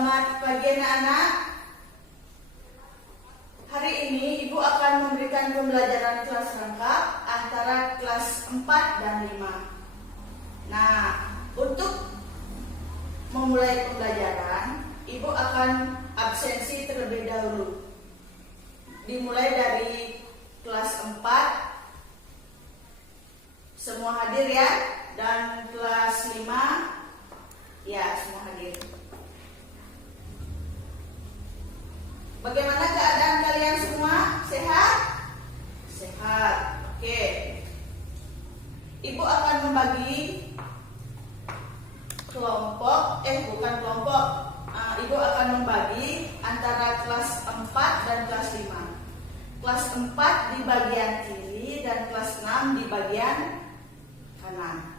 Selamat pagi anak-anak. Hari ini Ibu akan memberikan pembelajaran kelas lengkap antara kelas 4 dan 5. Nah, untuk memulai pembelajaran, Ibu akan absensi terlebih dahulu. Dimulai dari kelas 4, semua hadir ya, dan kelas 5, ya semua hadir. Bagaimana keadaan kalian semua? Sehat? Sehat. Oke. Ibu akan membagi kelompok, Ibu akan membagi antara kelas 4 dan kelas 5. Kelas 4 di bagian kiri dan kelas 6 di bagian kanan.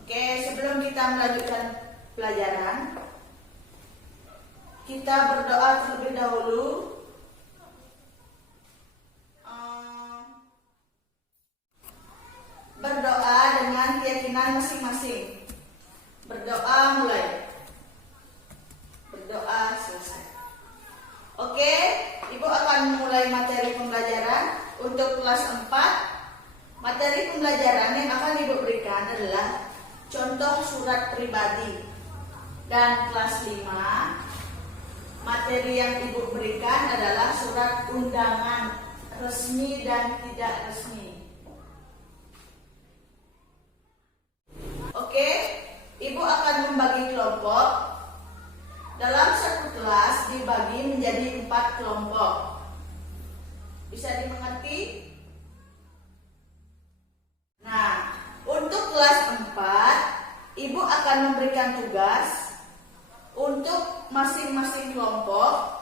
Oke, sebelum kita melanjutkan pelajaran, kita berdoa terlebih dahulu. Berdoa dengan keyakinan masing-masing. Berdoa mulai. Berdoa selesai. Oke, Ibu akan memulai materi pembelajaran untuk kelas 4. Materi pembelajaran yang akan Ibu berikan adalah contoh surat pribadi. Dan kelas 5, materi yang Ibu berikan adalah surat undangan resmi dan tidak resmi. Oke, Ibu akan membagi kelompok. Dalam satu kelas dibagi menjadi 4 kelompok. Bisa dimengerti? Nah, untuk kelas 4, Ibu akan memberikan tugas untuk masing-masing kelompok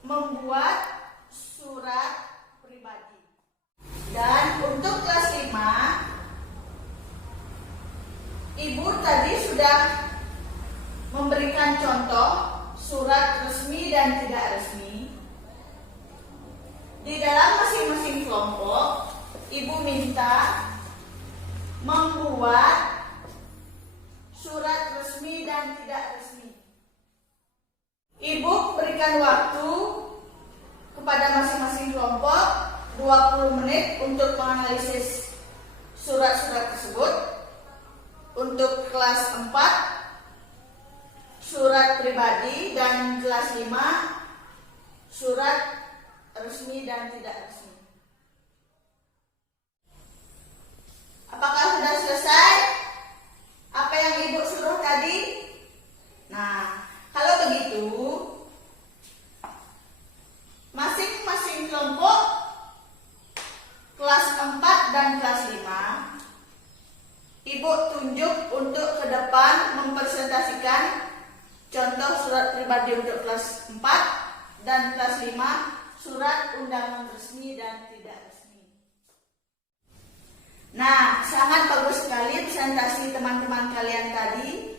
membuat surat pribadi. Dan untuk kelas 5, Ibu tadi sudah memberikan contoh surat resmi dan tidak resmi. Di dalam masing-masing kelompok, Ibu minta membuat surat resmi dan tidak resmi. Ibu berikan waktu kepada masing-masing kelompok 20 menit untuk menganalisis surat-surat tersebut. Untuk kelas 4, surat pribadi, dan kelas 5, surat resmi dan tidak resmi. Apakah sudah selesai apa yang Ibu suruh tadi? Nah, kalau begitu, masing-masing kelompok kelas 4 dan kelas 5, Ibu tunjuk untuk ke depan mempresentasikan contoh surat pribadi untuk kelas 4 dan kelas 5, surat undangan resmi dan tidak resmi. Nah, sangat bagus sekali presentasi teman-teman kalian tadi.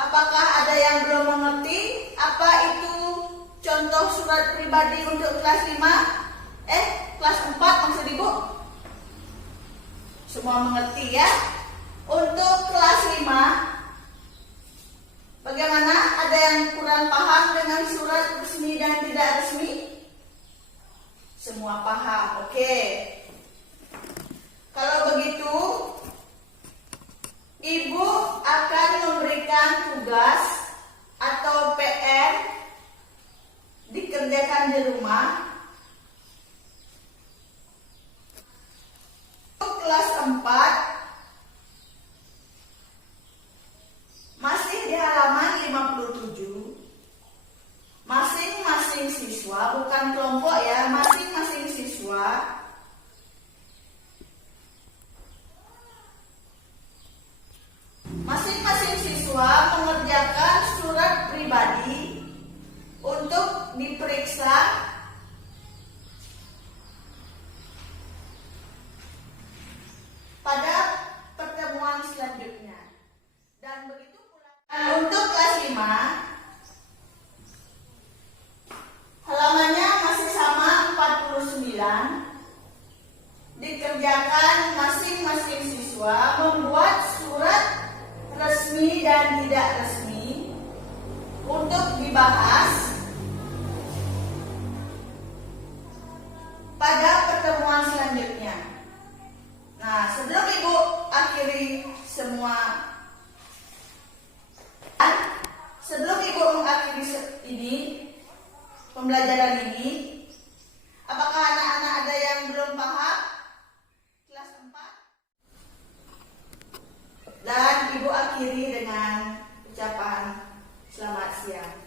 Apakah ada yang belum mengerti apa itu contoh surat pribadi untuk kelas 5? Kelas 4 maksud Ibu? Semua mengerti ya? Untuk kelas 5, bagaimana? Ada yang kurang paham dengan surat resmi dan tidak resmi? Semua paham, oke. Kalau begitu, Ibu akan memberikan tugas atau PR dikerjakan di rumah. Untuk kelas 4, masih di halaman 57. Masing-masing siswa, bukan kelompok ya, masing-masing siswa mengerjakan surat pribadi untuk diperiksa pada pertemuan selanjutnya. Dan begitu pula untuk kelas 5, halamannya masih sama 49. Dikerjakan masing-masing siswa membuat surat resmi dan tidak resmi untuk dibahas pada pertemuan selanjutnya. Nah, sebelum Ibu akhiri semua, sebelum Ibu mengakhiri ini pembelajaran ini, apakah anak-anak ada yang belum paham? Kelas 4. Dan Ibu akhiri dengan ucapan selamat siang.